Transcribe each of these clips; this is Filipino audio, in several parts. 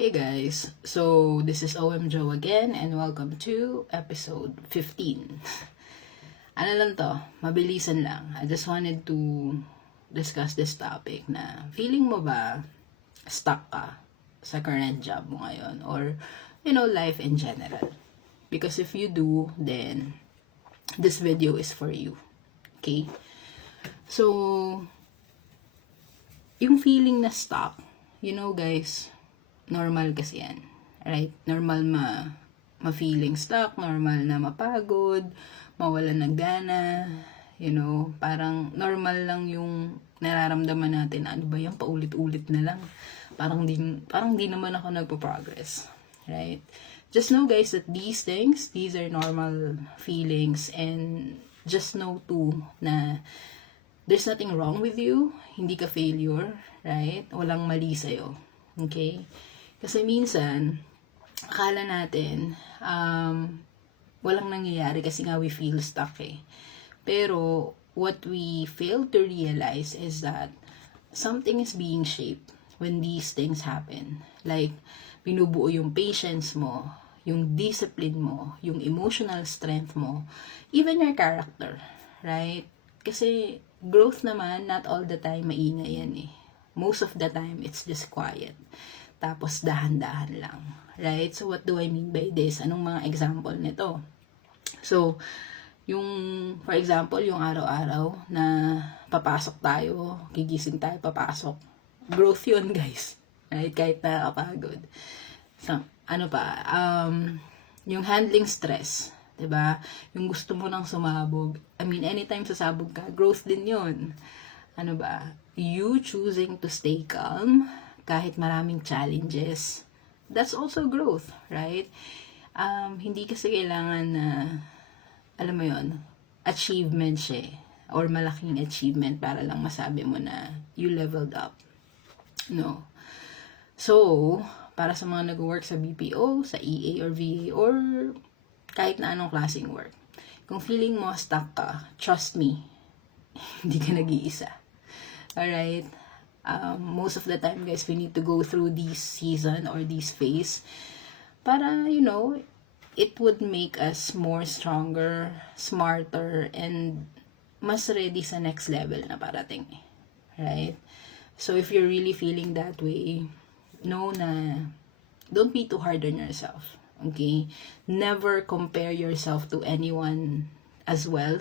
Hey guys, so this is OM Joe again and welcome to episode 15. Ano lang to, mabilisan lang. I just wanted to discuss this topic na feeling mo ba stuck ka sa current job mo ngayon or life in general. Because if you do, then this video is for you. Okay? So, yung feeling na stuck, guys, normal kasi yan. Right? Normal ma-feeling stuck, normal na mapagod, mawalan ng gana, parang normal lang yung nararamdaman natin. Ano ba yan? Paulit-ulit na lang. Parang di naman ako nagpo-progress. Right? Just know guys that these are normal feelings, and just know too na there's nothing wrong with you. Hindi ka failure. Right? Walang mali sa'yo. Okay? Kasi minsan, akala natin, walang nangyayari kasi nga we feel stuck eh. Pero, what we fail to realize is that something is being shaped when these things happen. Like, binubuo yung patience mo, yung discipline mo, yung emotional strength mo, even your character. Right? Kasi, growth naman, not all the time maingay yan eh. Most of the time, it's just quiet. Tapos dahan-dahan lang. Right? So, what do I mean by this? Anong mga example nito? So, for example, yung araw-araw na papasok tayo, gigising tayo, papasok. Growth yun, guys. Right? Kahit nakakapagod. So, yung handling stress. 'Di ba? Yung gusto mo nang sumabog. Anytime sasabog ka, growth din yun. You choosing to stay calm, kahit maraming challenges, that's also growth, right? Hindi kasi kailangan na, alam mo yon, achievement siya, or malaking achievement para lang masabi mo na you leveled up. No. So, para sa mga nag-work sa BPO, sa EA or VA, or kahit na anong klaseng work, kung feeling mo stuck ka, trust me, hindi ka nag-iisa. Alright? Most of the time guys, we need to go through this season or this phase para it would make us more stronger, smarter, and mas ready sa next level na parating, right? So if you're really feeling that way, know na don't be too hard on yourself. Okay? Never compare yourself to anyone as well.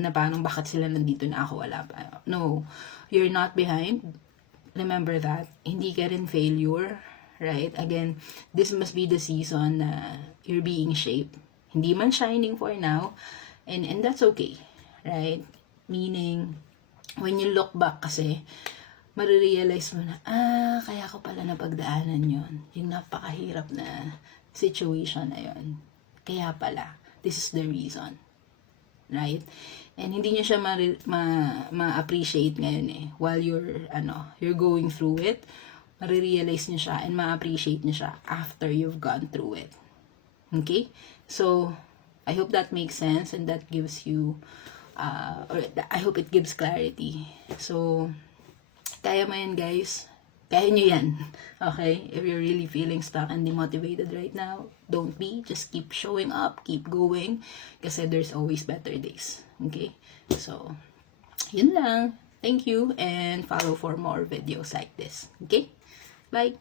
Na parang bakit sila nandito na ako wala pa. No, you're not behind. Remember that. Hindi ka rin failure. Right? Again, this must be the season na you're being shaped. Hindi man shining for now. And that's okay. Right? Meaning, when you look back kasi, marirealize mo na, kaya ko pala napagdaanan yon. Yung napakahirap na situation na yon. Kaya pala, this is the reason. Right? And hindi niya siya ma-appreciate ngayon eh. While you're going through it, marirealize niya siya and ma-appreciate niya siya after you've gone through it. Okay? So, I hope that makes sense and that gives you, or I hope it gives clarity. So, kaya mo yan guys. Kaya nyo yan. Okay? If you're really feeling stuck and demotivated right now, don't be. Just keep showing up. Keep going. Kasi there's always better days. Okay? So, yun lang. Thank you and follow for more videos like this. Okay? Bye!